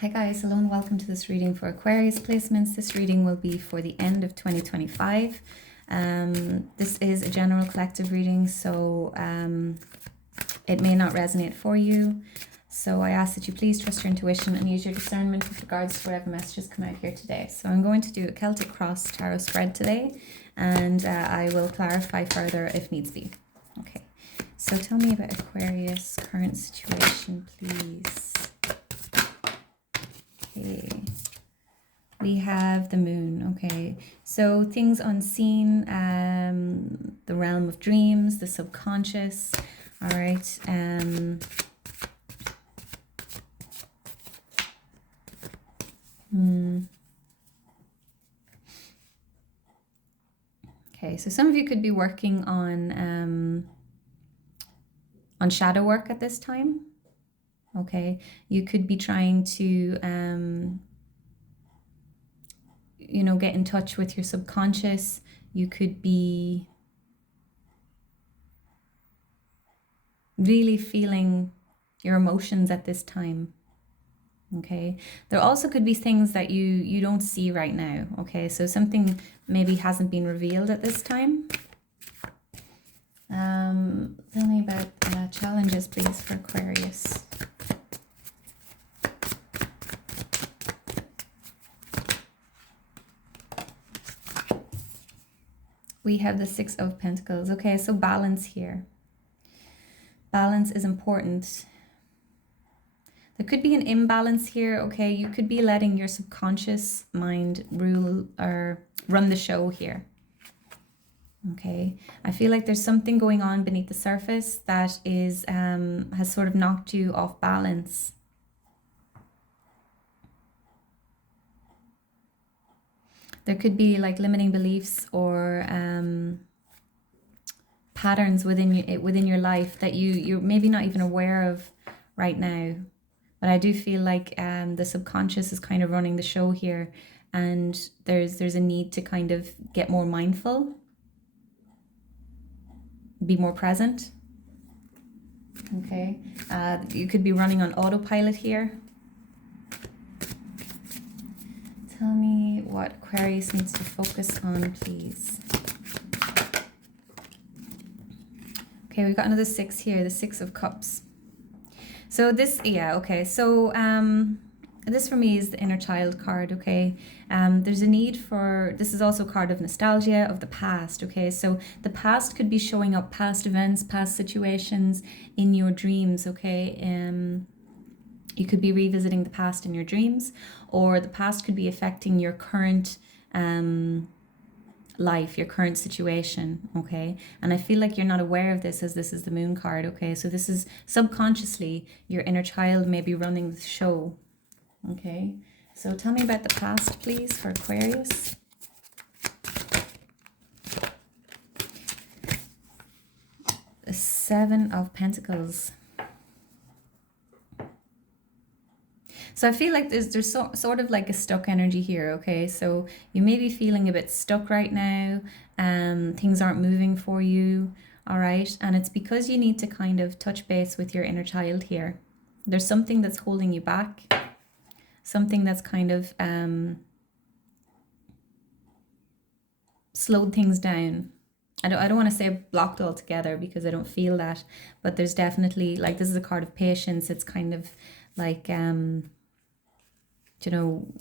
Hi guys, hello and welcome to this reading for Aquarius placements. This reading will be for the end of 2025. This is a general collective reading, so it may not resonate for you. So I ask that you please trust your intuition and use your discernment with regards to whatever messages come out here today. So I'm going to do a Celtic Cross Tarot spread today, and I will clarify further if needs be. Okay, so tell me about Aquarius' current situation, please. Okay, we have the moon. Okay, so things unseen, the realm of dreams, the subconscious. All right. Okay, so some of you could be working on shadow work at this time. Okay, you could be trying to get in touch with your subconscious. You could be really feeling your emotions at this time. Okay, there also could be things that you don't see right now. Okay, so something maybe hasn't been revealed at this time. Tell me about challenges, please, for Aquarius. We have the Six of Pentacles. Okay, so balance here. Balance is important. There could be an imbalance here. Okay, you could be letting your subconscious mind rule or run the show here. Okay, I feel like there's something going on beneath the surface that is has sort of knocked you off balance. There could be like limiting beliefs or patterns within your life that you're maybe not even aware of right now. But I do feel like the subconscious is kind of running the show here, and there's a need to kind of get more mindful, be more present. Okay, you could be running on autopilot here. Tell me what Aquarius needs to focus on, please. Okay, we've got another six here, the Six of Cups. So this, yeah, okay. So this for me is the inner child card, okay? There's a need for, this is also a card of nostalgia, of the past, okay? So the past could be showing up, past events, past situations in your dreams, okay? You could be revisiting the past in your dreams, or the past could be affecting your current life, your current situation, okay? And I feel like you're not aware of this, as this is the moon card, okay? So this is subconsciously your inner child may be running the show, okay? So tell me about the past, please, for Aquarius. The Seven of Pentacles. So I feel like there's sort of like a stuck energy here, okay? So you may be feeling a bit stuck right now. Things aren't moving for you, all right? And it's because you need to kind of touch base with your inner child here. There's something that's holding you back, something that's kind of slowed things down. I don't want to say blocked altogether because I don't feel that, but there's definitely, like, this is a card of patience. It's kind of like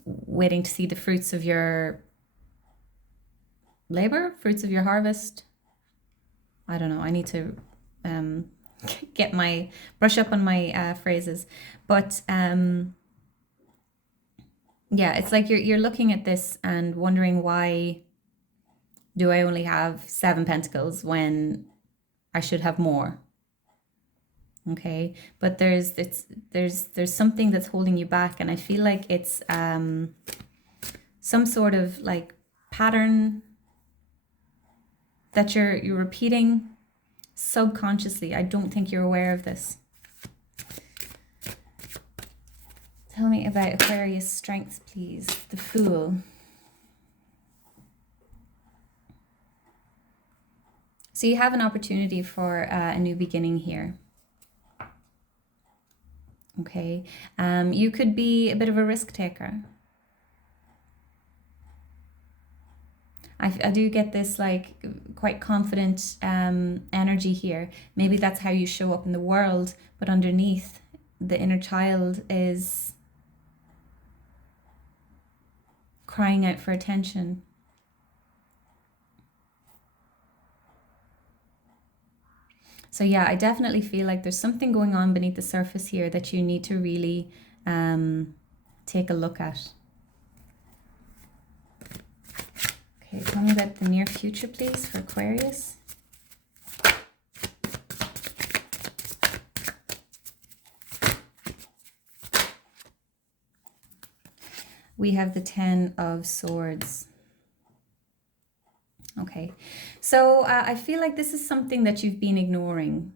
waiting to see the fruits of your labor, fruits of your harvest. I don't know. I need to brush up on my phrases. But yeah, it's like you're looking at this and wondering, why do I only have 7 pentacles when I should have more? Okay, but there's something that's holding you back, and I feel like it's some sort of like pattern that you're repeating subconsciously. I don't think you're aware of this. Tell me about Aquarius strengths, please. The Fool. So you have an opportunity for a new beginning here. okay? You could be a bit of a risk taker. I do get this like quite confident energy here. Maybe that's how you show up in the world, but underneath, the inner child is crying out for attention. So yeah, I definitely feel like there's something going on beneath the surface here that you need to really take a look at. Okay, tell me about the near future, please, for Aquarius. We have the 10 of Swords. Okay, so I feel like this is something that you've been ignoring.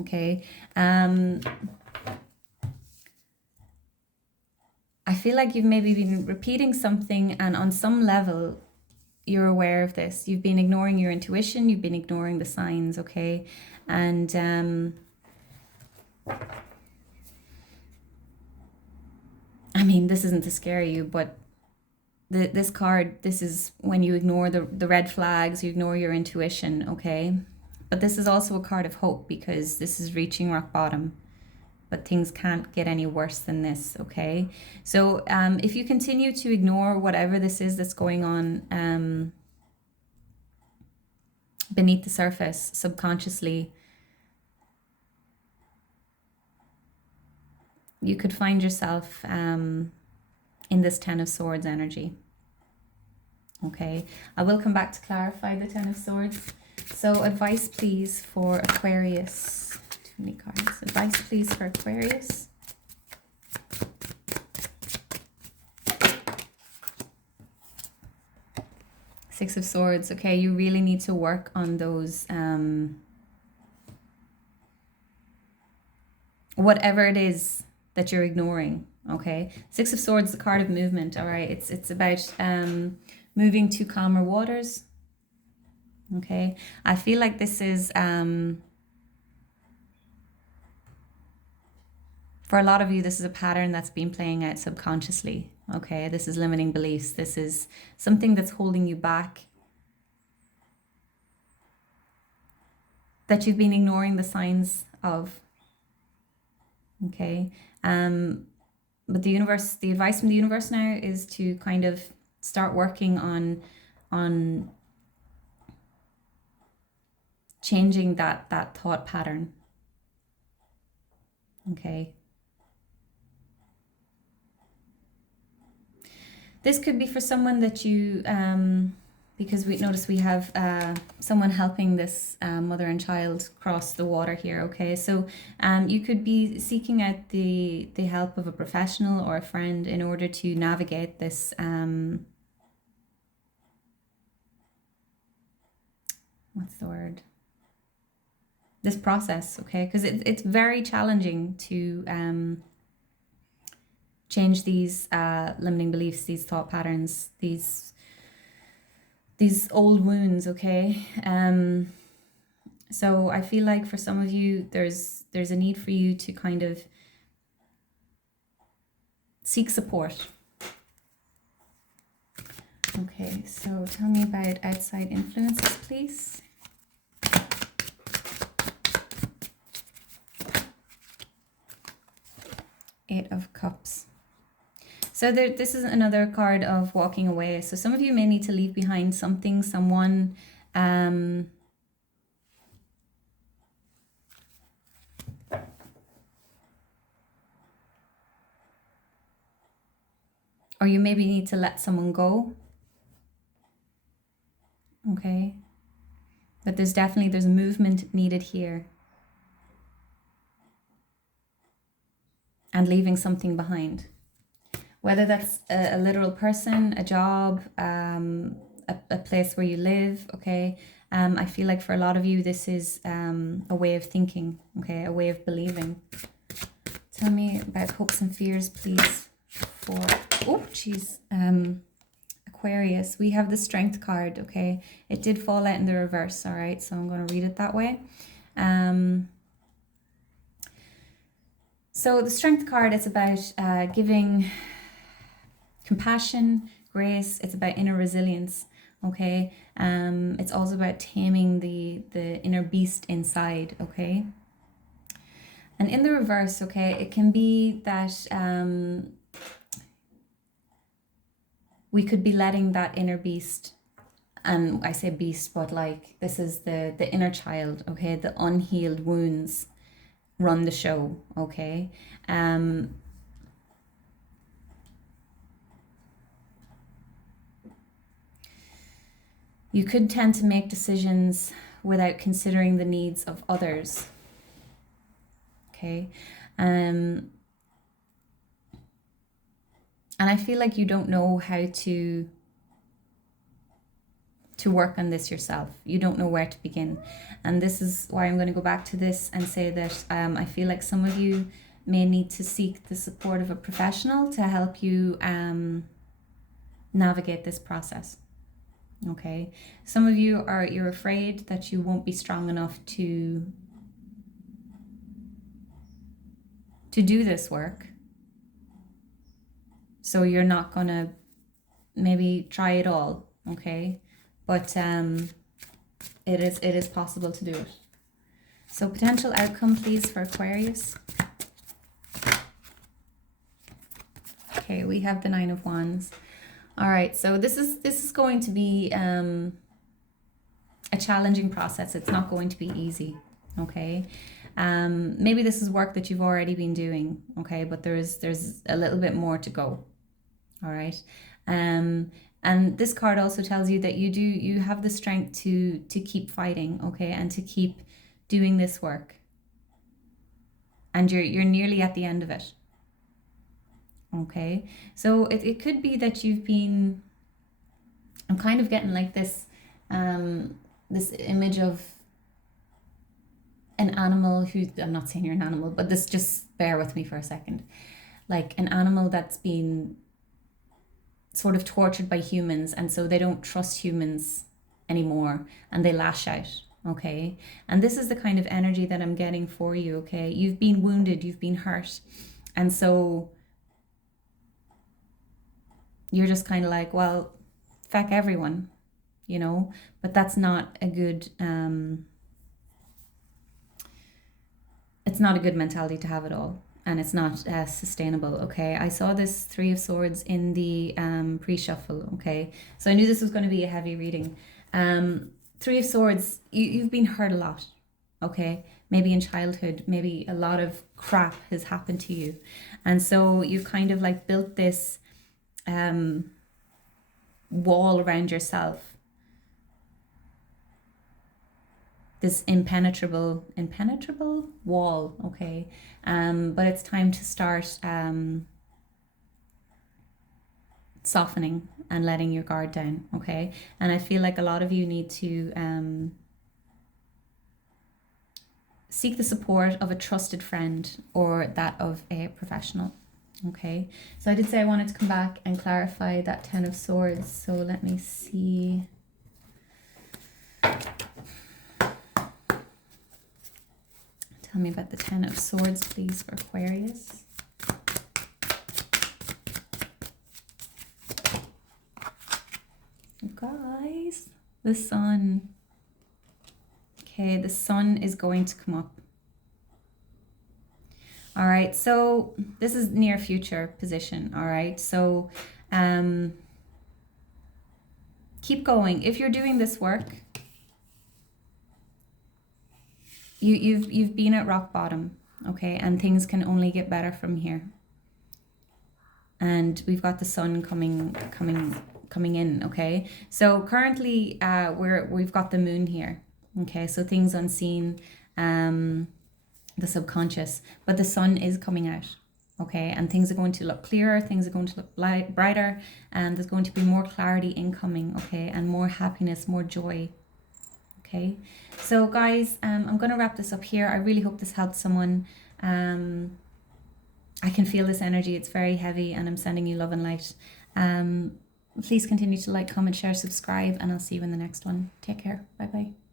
Okay, I feel like you've maybe been repeating something, and on some level, you're aware of this. You've been ignoring your intuition, you've been ignoring the signs, okay? And I mean, this isn't to scare you, but this card, this is when you ignore the red flags, you ignore your intuition, okay? But this is also a card of hope, because this is reaching rock bottom. But things can't get any worse than this, okay? So if you continue to ignore whatever this is that's going on beneath the surface, subconsciously, you could find yourself in this 10 of Swords energy, okay? I will come back to clarify the 10 of Swords. So advice, please, for Aquarius. Too many cards. Advice, please, for Aquarius. Six of Swords. Okay, you really need to work on those, whatever it is that you're ignoring, okay? Six of Swords, the card of movement, all right? It's about moving to calmer waters, okay? I feel like this is, for a lot of you, this is a pattern that's been playing out subconsciously, okay? This is limiting beliefs. This is something that's holding you back, that you've been ignoring the signs of, okay? But the universe, the advice from the universe now is to kind of start working on changing that thought pattern, okay? This could be for someone that you, because we notice we have someone helping this mother and child cross the water here, okay? So you could be seeking out the help of a professional or a friend in order to navigate this, what's the word? This process, okay? Because it's very challenging to change these limiting beliefs, these thought patterns, these old wounds, okay? So I feel like for some of you, there's a need for you to kind of seek support. Okay, so tell me about outside influences, please. Eight of Cups. So this is another card of walking away. So some of you may need to leave behind something, someone, or you maybe need to let someone go. Okay. But there's movement needed here. And leaving something behind. Whether that's a literal person, a job, a place where you live, okay? I feel like for a lot of you, this is a way of thinking, okay? A way of believing. Tell me about hopes and fears, please, for, oh, geez, Aquarius. We have the Strength card, okay? It did fall out in the reverse, all right? So I'm going to read it that way. So the Strength card, it's about giving compassion, grace. It's about inner resilience. Okay. It's also about taming the inner beast inside. Okay. And in the reverse, okay, it can be that we could be letting that inner beast, and I say beast, but like this is the inner child, okay, the unhealed wounds run the show, okay. You could tend to make decisions without considering the needs of others, okay. And I feel like you don't know how to work on this yourself. You don't know where to begin. And this is why I'm going to go back to this and say that I feel like some of you may need to seek the support of a professional to help you navigate this process. Okay. Some of you you're afraid that you won't be strong enough to do this work. So you're not going to maybe try it all, okay? But it is possible to do it. So potential outcome, please, for Aquarius. Okay, we have the Nine of Wands. All right, so this is going to be a challenging process. It's not going to be easy, okay? Maybe this is work that you've already been doing, okay? But there's a little bit more to go, all right? And this card also tells you that you have the strength to keep fighting, okay, and to keep doing this work. And you're nearly at the end of it. Okay. So it could be that you've been, I'm kind of getting like this this image of an animal who, I'm not saying you're an animal, but this, just bear with me for a second. Like an animal that's been sort of tortured by humans, and so they don't trust humans anymore and they lash out, okay? And this is the kind of energy that I'm getting for you, okay? You've been wounded, you've been hurt, and so you're just kind of like, well, fuck everyone, you know? But that's not a good it's not a good mentality to have at all. And it's not sustainable, okay? I saw this Three of Swords in the pre-shuffle, okay? So I knew this was going to be a heavy reading. Three of Swords, you've been hurt a lot, okay? Maybe in childhood, maybe a lot of crap has happened to you. And so you've kind of like built this wall around yourself. This impenetrable wall, okay? But it's time to start softening and letting your guard down, okay? And I feel like a lot of you need to seek the support of a trusted friend or that of a professional, okay? So I did say I wanted to come back and clarify that Ten of Swords, so let me see. Tell me about the Ten of Swords, please, for Aquarius. Guys, the Sun. Okay, the Sun is going to come up. All right, so this is near future position, all right? So keep going. If you're doing this work, you've been at rock bottom, okay? And things can only get better from here. And we've got the Sun coming in, okay? So currently we've got the Moon here, okay? So things unseen, the subconscious, but the Sun is coming out, okay? And things are going to look clearer, things are going to look brighter, and there's going to be more clarity incoming, okay? And more happiness, more joy. Okay, so guys, I'm going to wrap this up here. I really hope this helped someone. I can feel this energy. It's very heavy, and I'm sending you love and light. Please continue to like, comment, share, subscribe, and I'll see you in the next one. Take care. Bye-bye.